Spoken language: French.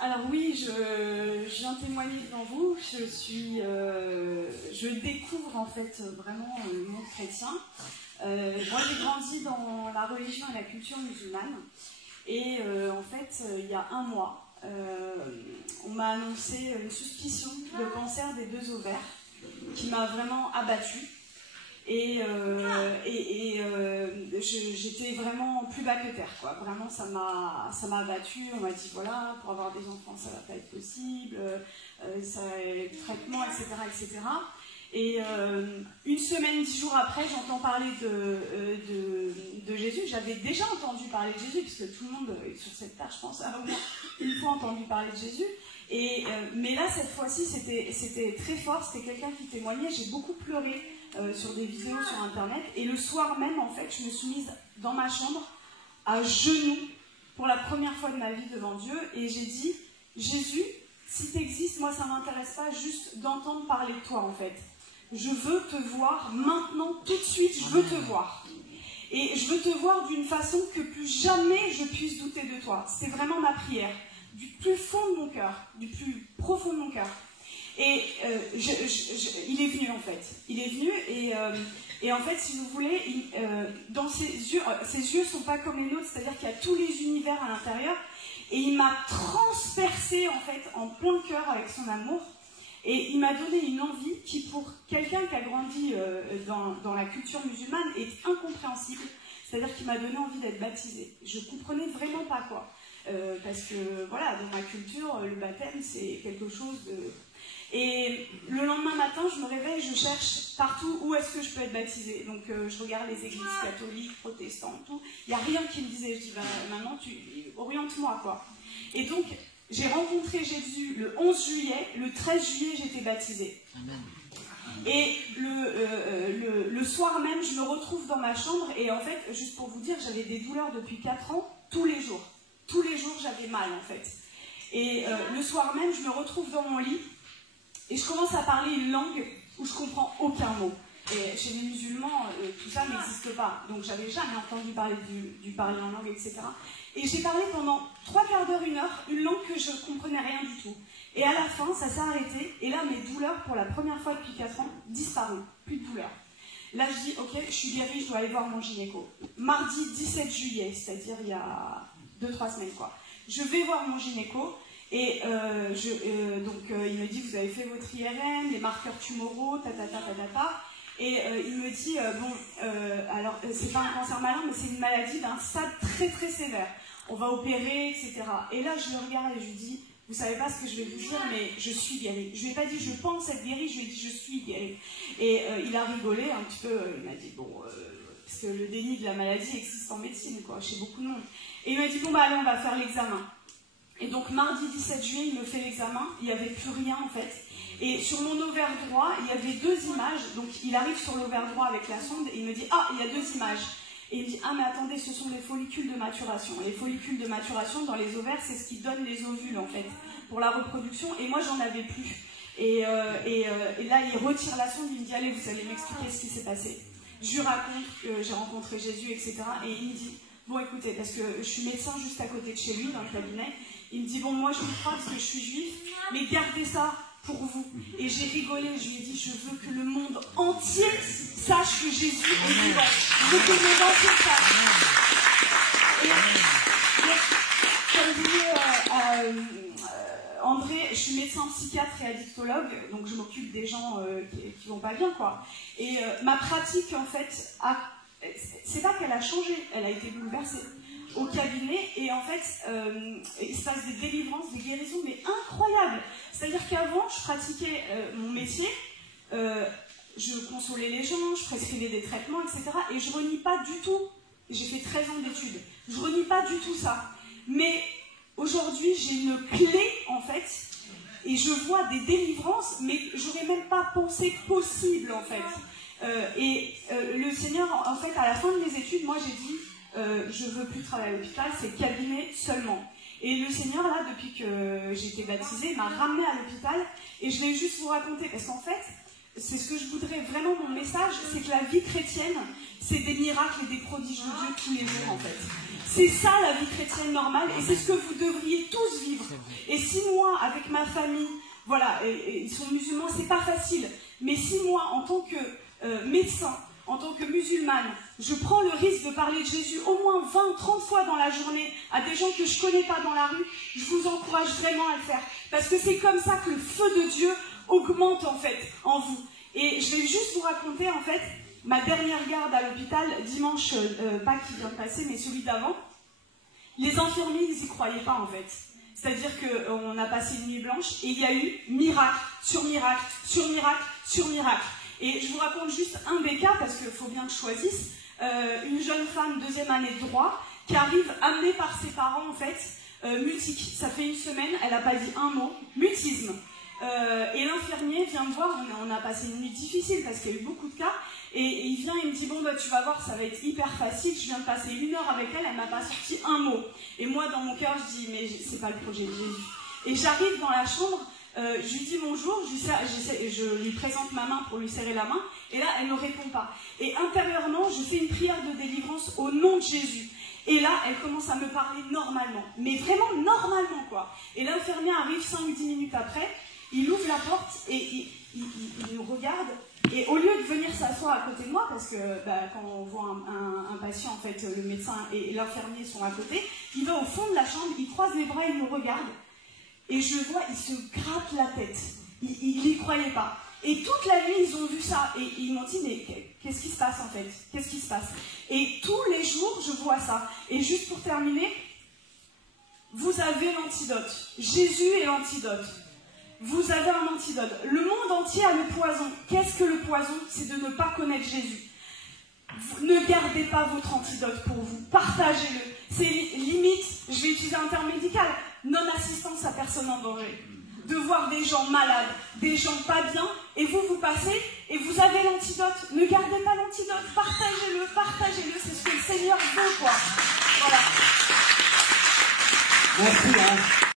Alors oui, je viens témoigner devant vous. Je découvre en fait vraiment le monde chrétien. Moi, j'ai grandi dans la religion et la culture musulmane. Et en fait, il y a un mois, on m'a annoncé une suspicion de cancer des 2 ovaires qui m'a vraiment abattue. Et j'étais vraiment plus bas que terre, quoi. Vraiment, ça m'a abattue. On m'a dit, voilà, pour avoir des enfants, ça va pas être possible, le traitement, etc., etc. Et une semaine, 10 jours après, j'entends parler de Jésus. J'avais déjà entendu parler de Jésus, puisque tout le monde sur cette terre, je pense, a au moins une fois entendu parler de Jésus. Mais là, cette fois-ci, c'était très fort. C'était quelqu'un qui témoignait. J'ai beaucoup pleuré sur des vidéos sur Internet. Et le soir même, en fait, je me suis mise dans ma chambre, à genoux, pour la première fois de ma vie devant Dieu. Et j'ai dit, Jésus, si tu existes, moi, ça ne m'intéresse pas juste d'entendre parler de toi, en fait. Je veux te voir maintenant, tout de suite, je veux te voir. Et je veux te voir d'une façon que plus jamais je puisse douter de toi. C'était vraiment ma prière, du plus fond de mon cœur, du plus profond de mon cœur. Et il est venu en fait. Il est venu et en fait, si vous voulez, dans ses yeux ne sont pas comme les nôtres, c'est-à-dire qu'il y a tous les univers à l'intérieur. Et il m'a transpercé en fait en plein cœur avec son amour. Et il m'a donné une envie qui, pour quelqu'un qui a grandi dans la culture musulmane, est incompréhensible. C'est-à-dire qu'il m'a donné envie d'être baptisée. Je ne comprenais vraiment pas quoi. Parce que, voilà, dans ma culture, le baptême, c'est quelque chose de... Et le lendemain matin, je me réveille, je cherche partout où est-ce que je peux être baptisée. Donc, je regarde les églises catholiques, protestantes, tout. Il n'y a rien qui me disait. Je dis, maintenant, oriente-moi, quoi. Et donc... j'ai rencontré Jésus le 11 juillet, le 13 juillet, j'étais baptisée. Amen. Et le soir même, je me retrouve dans ma chambre, et en fait, juste pour vous dire, j'avais des douleurs depuis 4 ans, tous les jours. Tous les jours, j'avais mal, en fait. Et le soir même, je me retrouve dans mon lit, et je commence à parler une langue où je comprends aucun mot. Et chez les musulmans, tout ça n'existe pas. Donc, j'avais jamais entendu parler du parler en langue, etc. Et j'ai parlé pendant 3/4 d'heure, 1 heure, une langue que je ne comprenais rien du tout. Et à la fin, ça s'est arrêté. Et là, mes douleurs, pour la première fois depuis 4 ans, disparues. Plus de douleurs. Là, je dis, ok, je suis guérie, je dois aller voir mon gynéco. Mardi 17 juillet, c'est-à-dire il y a 2-3 semaines, quoi. Je vais voir mon gynéco. Et il me dit, vous avez fait votre IRM, les marqueurs tumoraux, Et il me dit, alors c'est pas un cancer malin, mais c'est une maladie d'un stade très très sévère. On va opérer, etc. Et là, je le regarde et je lui dis, vous savez pas ce que je vais vous dire, mais je suis guérie. Je lui ai pas dit, je pense être guérie, je lui ai dit, je suis guérie. Et il a rigolé un petit peu, il m'a dit, parce que le déni de la maladie existe en médecine, quoi, chez beaucoup de monde. Et il m'a dit, allez, on va faire l'examen. Et donc, mardi 17 juillet, il me fait l'examen, il n'y avait plus rien en fait. Et sur mon ovaire droit, il y avait 2 images. Donc, il arrive sur l'ovaire droit avec la sonde et il me dit, ah, il y a 2 images. Et il me dit, ah, mais attendez, ce sont les follicules de maturation. Les follicules de maturation dans les ovaires, c'est ce qui donne les ovules, en fait, pour la reproduction. Et moi, j'en avais plus. Et là, il retire la sonde, il me dit, allez, vous allez m'expliquer ce qui s'est passé. Je lui raconte que j'ai rencontré Jésus, etc. Et il me dit, bon, écoutez, parce que je suis médecin juste à côté de chez lui, dans le cabinet. Il me dit, bon, moi, je vous crois parce que je suis juif, mais gardez ça pour vous. Et j'ai rigolé, je lui ai dit, je veux que le monde entier sache que Jésus est vivant. Je veux que le monde entier sache. Et, comme dit André, je suis médecin psychiatre et addictologue, donc je m'occupe des gens qui vont pas bien, quoi. Et ma pratique, en fait, c'est pas qu'elle a changé, elle a été bouleversée au cabinet, et en fait, il se passe des délivrances, des guérisons, mais incroyables. C'est-à-dire qu'avant, je pratiquais mon métier, je consolais les gens, je prescrivais des traitements, etc. Et je renie pas du tout, j'ai fait 13 ans d'études, je renie pas du tout ça. Mais aujourd'hui, j'ai une clé, en fait, et je vois des délivrances, mais j'aurais même pas pensé possible, en fait. Le Seigneur, en fait, à la fin de mes études, moi, j'ai dit, je veux plus travailler à l'hôpital, c'est cabinet seulement. Et le Seigneur, là, depuis que j'ai été baptisée, m'a ramenée à l'hôpital, et je vais juste vous raconter, parce qu'en fait, c'est ce que je voudrais vraiment, mon message, c'est que la vie chrétienne, c'est des miracles et des prodiges de Dieu tous les jours, en fait. C'est ça la vie chrétienne normale et c'est ce que vous devriez tous vivre. Et si moi, avec ma famille, voilà, ils sont musulmans, c'est pas facile, mais si moi, en tant que médecin, en tant que musulmane, je prends le risque de parler de Jésus au moins 20, 30 fois dans la journée à des gens que je connais pas dans la rue, je vous encourage vraiment à le faire. Parce que c'est comme ça que le feu de Dieu augmente en fait en vous. Et je vais juste vous raconter en fait ma dernière garde à l'hôpital, dimanche, pas qui vient de passer, mais celui d'avant. Les infirmiers, ils n'y croyaient pas en fait. C'est-à-dire qu'on a passé une nuit blanche et il y a eu miracle sur miracle, sur miracle, sur miracle. Et je vous raconte juste un des cas, parce qu'il faut bien que je choisisse, une jeune femme, 2e année de droit, qui arrive amenée par ses parents, en fait, mutique. Ça fait une semaine, elle n'a pas dit un mot, mutisme. Et l'infirmier vient me voir, on a passé une nuit difficile, parce qu'il y a eu beaucoup de cas, et il vient, il me dit, bon, bah, tu vas voir, ça va être hyper facile, je viens de passer 1 heure avec elle, elle m'a pas sorti un mot. Et moi, dans mon cœur, je dis, mais c'est pas le projet de Jésus. Et j'arrive dans la chambre, je lui dis bonjour, je lui présente ma main pour lui serrer la main, et là, elle ne répond pas. Et intérieurement, je fais une prière de délivrance au nom de Jésus. Et là, elle commence à me parler normalement, mais vraiment normalement, quoi. Et l'infirmier arrive 5-10 minutes après, il ouvre la porte et il nous regarde, et au lieu de venir s'asseoir à côté de moi, parce que quand on voit un patient, en fait, le médecin et l'infirmier sont à côté, il va au fond de la chambre, il croise les bras, il nous regarde. Et je vois, il se gratte la tête. Il n'y croyait pas. Et toute la nuit, ils ont vu ça. Et ils m'ont dit, mais qu'est-ce qui se passe en fait? Qu'est-ce qui se passe? Et tous les jours, je vois ça. Et juste pour terminer, vous avez l'antidote. Jésus est l'antidote. Vous avez un antidote. Le monde entier a le poison. Qu'est-ce que le poison? C'est de ne pas connaître Jésus. Ne gardez pas votre antidote pour vous. Partagez-le. C'est limite, je vais utiliser un terme médical, non-assistance à personne en danger. De voir des gens malades, des gens pas bien, et vous passez, et vous avez l'antidote. Ne gardez pas l'antidote, partagez-le, c'est ce que le Seigneur veut, quoi. Voilà. Merci, hein.